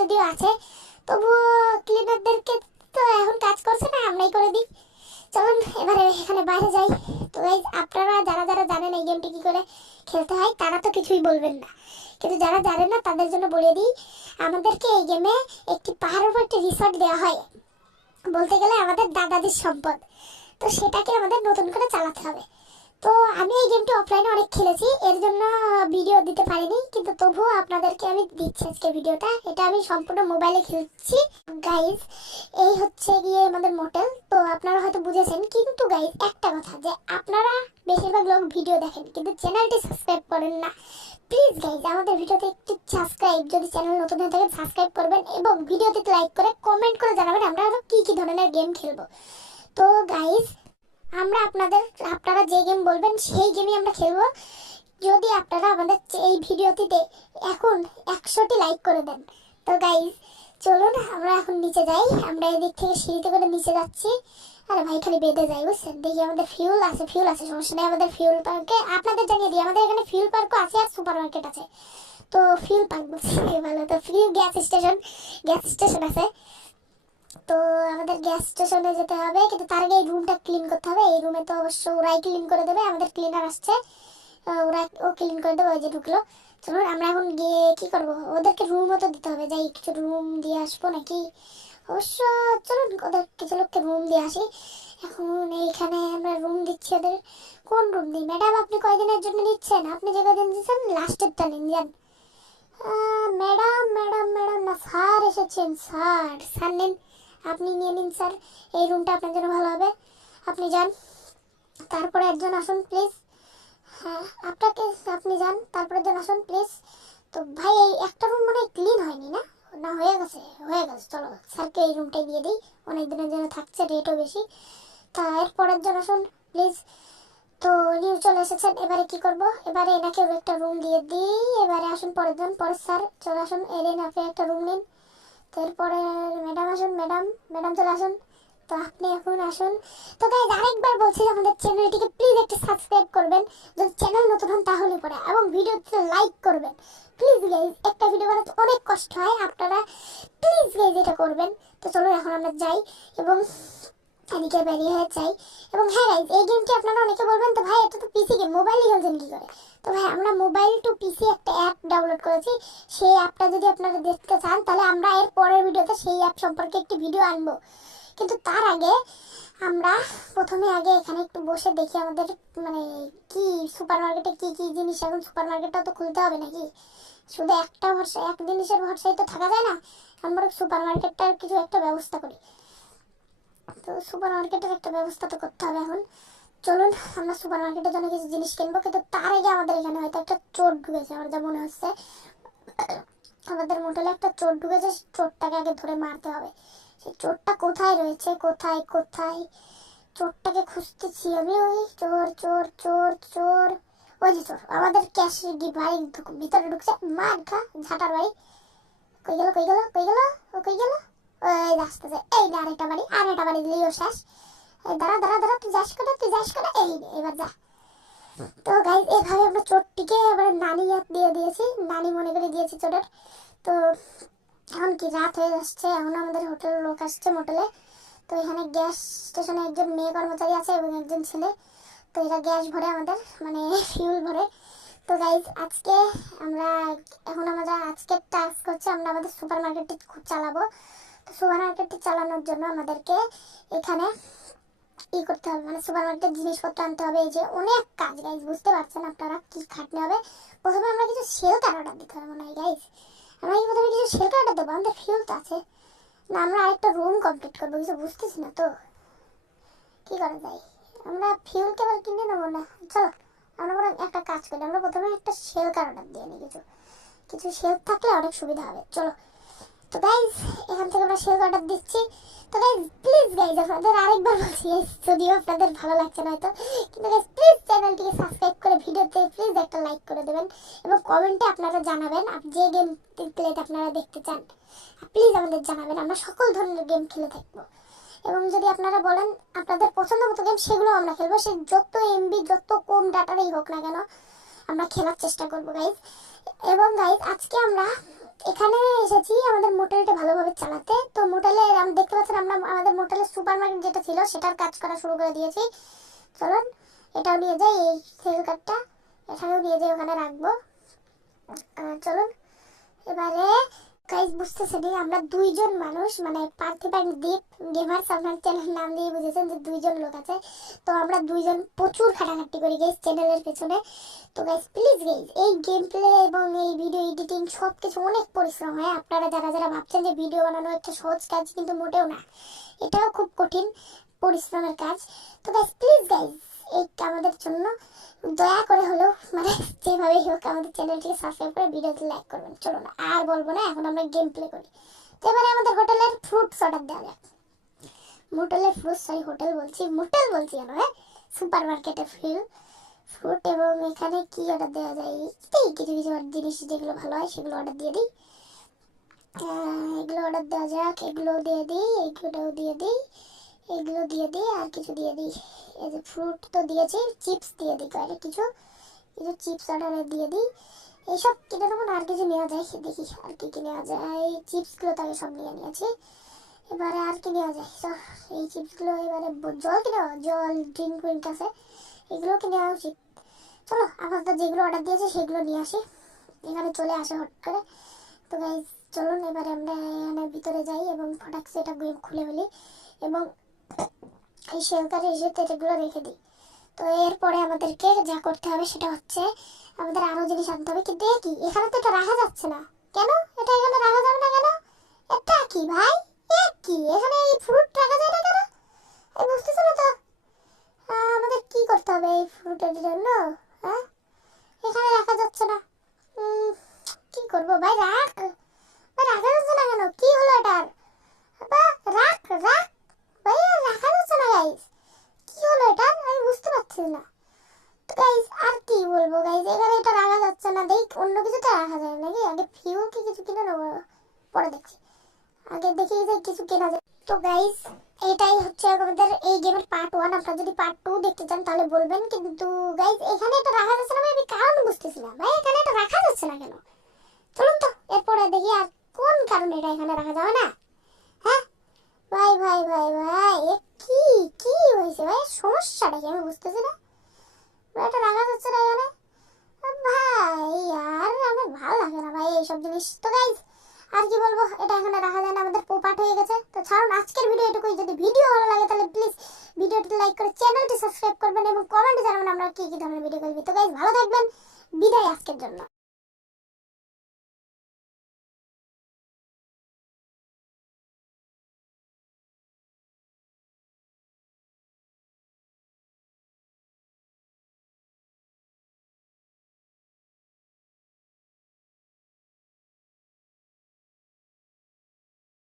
যদিও আছে, তবুও ক্লিনারদেরকে তো এখন কাজ করছে না, আমরাই করে দিই। চলুন এবারে এখানে বাইরে যাই। তো গাইস আপনারা যারা যারা জানেন এই গেমটি কি করে খেলতে হয় তারা তো কিছুই বলবেন না, কিন্তু যারা জানেন না তাদের জন্য বলে দিই। আমাদেরকে এই গেমে একটি পাহাড়ের উপর একটি রিসর্ট দেওয়া হয়, বলতে গেলে আমাদের দাদাদের সম্পদ। তো সেটাকে আমাদের নতুন করে চালাতে হবে। তো আমি এই গেমটি অফলাইনে অনেক খেলেছি, এর জন্য ভিডিও দিতে পারিনি, কিন্তু তবুও আপনাদেরকে আমি দিচ্ছি আজকে ভিডিওটা। এটা আমি সম্পূর্ণ মোবাইলে খেলছি গাইজ। এই হচ্ছে গিয়ে আমাদের মোটেল। তো আপনারা হয়তো বুঝেছেন, কিন্তু গাইজ একটা কথা, যে আপনারা বেশিরভাগ লোক ভিডিও দেখেন কিন্তু চ্যানেলটি সাবস্ক্রাইব করেন না। প্লিজ গাইজ আমাদের ভিডিওতে একটু সাবস্ক্রাইব, যদি চ্যানেল নতুন হয়ে থাকে সাবস্ক্রাইব করবেন এবং ভিডিওতে লাইক করে কমেন্ট করে জানাবেন আমরা আরো কি কি ধরনের গেম খেলবো। তো গাইজ আমরা আপনারা যে গেম বলবেন সেই গেমই আমরা খেলবো, যদি আপনারা আমাদের এই ভিডিওটিতে এখন 100টি লাইক করে দেন। তো গাইজ চলুন আমরা এখন নিচে যাই। আমরা এদিক থেকে সিঁড়িতে করে নিচে যাচ্ছি। আরে ভাই খালি বেঁধে যাই, বুঝছেন? দেখি আমাদের ফিউল আছে সমস্যা নেই। আমাদের ফিউল পার্কে আপনাদের জানিয়ে দিই, আমাদের এখানে ফিউল পার্কও আছে আর সুপার মার্কেট আছে। তো ফিউল পার্ক বলছি ভালো, তো ফিউল গ্যাস স্টেশন আছে। তো আমাদের গ্যাস স্টেশনে যেতে হবে, কিন্তু তার আগে এই রুমটা ক্লিন করতে হবে। এই রুমে তো অবশ্য ওরাই ক্লিন করে দেবে, আমাদের ক্লিনার আসছে, ও ক্লিন করে দেবে। ওই যে ঢুকলো। চলুন আমরা এখন গিয়ে কি করব, ওদেরকে রুমও তো দিতে হবে, যাই কিছু রুম দিয়ে আসবো নাকি। অবশ্য চলুন ওদের কিছু লোককে রুম দিয়ে আসি। এখন এইখানে আমরা রুম দিচ্ছি ওদের। কোন রুম দিই ম্যাডাম? আপনি কয়দিনের জন্য নিচ্ছেন? আপনি যে কয়দিন দিচ্ছেন লাস্টেরটা নিন যান। ম্যাডাম ম্যাডাম ম্যাডাম না, স্যার এসেছেন, স্যার নিন, আপনি নিয়ে নিন স্যার, এই রুমটা আপনার জন্য ভালো হবে, আপনি যান। তারপরে একজন আসুন প্লিজ। হ্যাঁ আপনি যান, তারপরে একজন আসুন প্লিজ। তো ভাই এই একটা রুম মনে হয় ক্লিন হয়নি, না না হয়ে গেছে? চলো স্যারকে এই রুমটাই দিয়ে দিই, অনেক দিনের জন্য থাকছে, রেটও বেশি। তা এরপরের জন আসুন প্লিজ। তো নিউ চলে এসেছেন, এবারে কি করব? এবারে এনাকে একটা রুম দিয়ে দিই। এবারে আসুন পরের জন, পরের স্যার চলে আসুন, এলেন আপনি একটা রুম নিন। তারপরে ম্যাডাম আসুন, ম্যাডাম চলে আসুন। তো আপনি এখন আসুন। তো গাইজ আরেকবার বলছি, আমাদের চ্যানেলটিকে প্লিজ একটু সাবস্ক্রাইব করবেন যদি চ্যানেল নতুন হন তাহলে পরে, এবং ভিডিওতে লাইক করবেন প্লিজ গাইজ। একটা ভিডিও বানাতে অনেক কষ্ট হয়, আপনারা প্লিজ গাইজ এটা করবেন। তো চলো এখন আমরা যাই এবং এদিকে বেরিয়ে হয়ে যাই। এবং হ্যাঁ গাইজ এই গেমটি আপনারা অনেকে বলবেন, তো ভাই এটা তো পিসি গেম, মোবাইলে খেলছেন কি করে? তো ভাই আমরা মোবাইল টু পিসি একটা অ্যাপ ডাউনলোড করেছি। সেই অ্যাপটা যদি আপনারা দেখতে চান তাহলে আমরা এর পরের ভিডিওতে সেই অ্যাপ সম্পর্কে একটি ভিডিও আনবো। কিন্তু তার আগে আমরা প্রথমে এখানে একটু বসে দেখি আমাদের মানে কি সুপার মার্কেটে কি কি জিনিস, এখন সুপার মার্কেটটা তো খুলতে হবে নাকি? শুধু একটা ভরসা, এক জিনিসের ভরসায় তো থাকা যায় না, আমরা সুপার মার্কেটটার কিছু একটা ব্যবস্থা করি। তো সুপার মার্কেটের একটা ব্যবস্থা তো করতে হবে এখন। চলুন আমরা সুপার মার্কেটের জন্য কিছু জিনিস কিনবো, কিন্তু তার আগে আমাদের এখানে হয়তো একটা চোর ঢুকেছে, আমার যা মনে হচ্ছে। আমাদের মোটেলে একটা চোর ঢুকেছে, চোরটাকে আগে ধরে মারতে হবে। সেই চোরটা কোথায় রয়েছে, কোথায় কোথায় চোরটাকে খুঁজতেছি আমি। ওই চোর চোর চোর চোর, ওই যে চোর আমাদের ক্যাশ বাড়ির ভিতরে ঢুকছে, মার খা ঝাঁটার বাড়ি। কই গেল কই গেল কই গেল, ও কই গেল? ওই আসতেছে, এই না আরেকটা বাড়ি দিলেও শেষ। দাঁড়া দাঁড়া দাঁড়া, তুই যাস করে এই এবার যা। তো গাইজ এইভাবে আমরা চোরটিকে এবার নানি হাত দিয়ে দিয়েছি, নানি মনে করে দিয়েছি চোরের। তো এখন কি রাত হয়ে যাচ্ছে, এখন আমাদের হোটেলের লোক আসছে মোটেলে। তো এখানে গ্যাস স্টেশনে একজন মেয়ে কর্মচারী আছে এবং একজন ছেলে। তো এরা গ্যাস ভরে আমাদের, মানে ফিউল ভরে। তো গাইজ আমরা আজকের টাস্ক হচ্ছে আমরা আমাদের সুপার মার্কেটটি চালাবো। তো সুপার মার্কেটটি চালানোর জন্য আমাদেরকে এখানে করতে হবে, মানে সুপার মার্কেটের জিনিসপত্র আনতে হবে। এই যে অনেক কাজ গাইজ, বুঝতে পারছেন আপনারা কি খাটনি হবে। প্রথমে আমরা কিছু শেল্টার অর্ডার দিতে হবে মনে হয় গাইজ। আমরা কি প্রথমে কিছু শেল্টার অর্ডার দেবো? আমাদের ফিউল তো আছে না, আমরা আরেকটা রুম কমপ্লিট করবো, কিছু বুঝতেছি না তো কি করা যায়। আমরা ফিউলকে আবার কিনে নেবো না, চলো আমরা বরং একটা কাজ করি, আমরা প্রথমে একটা শেল্টার অর্ডার দিয়ে নিই। কিছু শেল্ফ থাকলে অনেক সুবিধা হবে, চলো। তো গাইজ এখান থেকে আমরা শেল্ফ অর্ডার দিচ্ছি। তো গাইজ প্লিজ গাইজ আপনাদের আরেকবার বলছি, যদিও আপনাদের ভালো লাগছে না হয়তো, কিন্তু গাইজ প্লিজ চ্যানেলটিকে সাবস্ক্রাইব করে ভিডিওতে প্লিজ একটা লাইক করে দেবেন এবং কমেন্টে আপনারা জানাবেন যে গেম প্লে আপনারা দেখতে চান, প্লিজ আমাদের জানাবেন, আমরা সকল ধরনের গেম খেলে থাকবো। এবং যদি আপনারা বলেন আপনাদের পছন্দ মতো গেম, সেগুলো আমরা খেলবো, সে যত এমবি যত কম ডাটারই হোক না কেন আমরা খেলার চেষ্টা করবো গাইজ। এবং গাইজ আজকে আমরা এখানে এসেছি আমাদের মোটেলটা ভালোভাবে চালাতে। তো মোটেলে আমরা দেখতে পাচ্ছেন আমরা আমাদের মোটেলের সুপারমার্কেট যেটা ছিল সেটার কাজ করা শুরু করে দিয়েছি। চলুন এটাও নিয়ে যাই, এই সেল কার্ডটা এখানেও নিয়ে যাই, ওখানে রাখবো। চলুন এবারে গাইস বুঝতেছেন আমরা দুইজন মানুষ, মানে পার্থিব আর দীপ গেমার্স, আপনার চ্যানেল নাম দিয়ে বুঝেছেন যে দুইজন লোক আছে। তো আমরা দুইজন প্রচুর খাটাখাটি করি গাইস চ্যানেলের পেছনে। তো গাইস প্লিজ গাইস এই গেম প্লে এবং এই ভিডিও এডিটিং সব কিছু অনেক পরিশ্রম হয়। আপনারা যারা যারা ভাবছেন যে ভিডিও বানানো একটা সহজ কাজ, কিন্তু মোটেও না, এটাও খুব কঠিন পরিশ্রমের কাজ। তো গাইস প্লিজ গাইস এই আমাদের জন্য দয়া করে হলেও মানে যেভাবে হোক আমাদের চ্যানেলটিকে সাবস্ক্রাইব করে ভিডিওতে লাইক করবেন। চলুন আর বলবো না, এখন আমরা গেম প্লে করি। তো এবারে আমাদের হোটেলের ফ্রুটস অর্ডার দেওয়া যাক। মোটেলের ফ্রুটস, সরি হোটেল বলছি, মোটেল বলছি কেন, হ্যাঁ সুপার মার্কেটে ফ্রুট। এবং এখানে কি অর্ডার দেওয়া যায়, এই কিছু কিছু জিনিস যেগুলো ভালো হয় সেগুলো অর্ডার দিয়ে দিই। এগুলো অর্ডার দেওয়া যাক, এগুলো দিয়ে দিই, এগুলোও দিয়ে দিই, এগুলো দিয়ে দিই, আর কিছু দিয়ে দিই। এই যে ফ্রুট তো দিয়েছি, চিপস দিয়ে দিই, কয়েকটা কিছু কিছু চিপস অর্ডারে দিয়ে দিই। এইসব কিনে নেবো না, আর কিছু নেওয়া যায় দেখি আর কি কি নেওয়া যায়। চিপসগুলো তো আগে সব নিয়ে নিয়েছি, এবারে আর কি নেওয়া যায়। তো এই চিপসগুলো এবারে জল কিনে, জল ড্রিঙ্ক আছে, এগুলো কি নেওয়া উচিত। চলো আপাতত যেগুলো অর্ডার দিয়েছি সেগুলো নিয়ে আসি, এখানে চলে আসে হট করে। তো গাইজ চলুন এবারে আমরা এখানে ভিতরে যাই এবং ফটাক সেটা গেম খুলে ফেলি এবং এই শেলকারে এসে এগুলো রেখে দিই। তো এরপরে আমাদেরকে যা করতে হবে সেটা হচ্ছে আমাদের আরো জিনিস আনতে হবে। কিন্তু কি এখানে তো এটা রাখা যাচ্ছে না কেন, এটা এখানে রাখা যাবে না কেন, এটা কি ভাই, কি এখানে এই ফ্রুট রাখা যায় না কেন, এই বুঝতেছো না তো। আমাদের কি করতে হবে এই ফ্রুটের জন্য, হ্যাঁ এখানে রাখা যাচ্ছে না, কি করবো ভাই, রাখা যাচ্ছে না কেন, কি হলো এটার, রাখ রাখ ভাই, রাখা যাচ্ছে না গাইস, কি হলো এটার আমি বুঝতে পারছি না। তো গাইস আর কি বলবো গাইস, এখানে এটা রাখা যাচ্ছে না, দেখ অন্য কিছুতে রাখা যায় নাকি। আগে ফিউল কি কিছু কিনে নেবো, পরে দেখছি, আগে দেখি যে কিছু কেনা যায়। তো গাইস এটাই হচ্ছে আমাদের এই গেমের পার্ট 1। আপনারা যদি পার্ট 2 দেখতে চান তাহলে বলবেন। কিন্তু গাইস এখানে এটা রাখা যাচ্ছে না, আমি কারণ বুঝতেছি না ভাই, এখানে এটা রাখা যাচ্ছে না কেন। চলুন তো এরপরে দেখি আর কোন কারণে এটা এখানে রাখা যাবে না। হ্যাঁ ভাই ভাই ভাই ভাই কি কি হয়েছে ভাই, সমস্যাটা কি আমি বুঝতেছি না, এটা রাখা যাচ্ছে না এখানে ভাই, আর আমার ভালো লাগে না ভাই এইসব জিনিস। তো গাইস আর কি বলবো, এটা এখানে রাখা যায় না, আমাদের পোপাট হয়ে গেছে। তো ছাড়ুন আজকের ভিডিও এটুকুই। যদি ভিডিও ভালো লাগে তাহলে প্লিজ ভিডিওটি লাইক করে চ্যানেলটি সাবস্ক্রাইব করবেন এবং কমেন্টে জানাবেন আমরা কি কি ধরনের ভিডিও করবি। তো গাইস ভালো থাকবেন, বিদায় আজকের জন্য।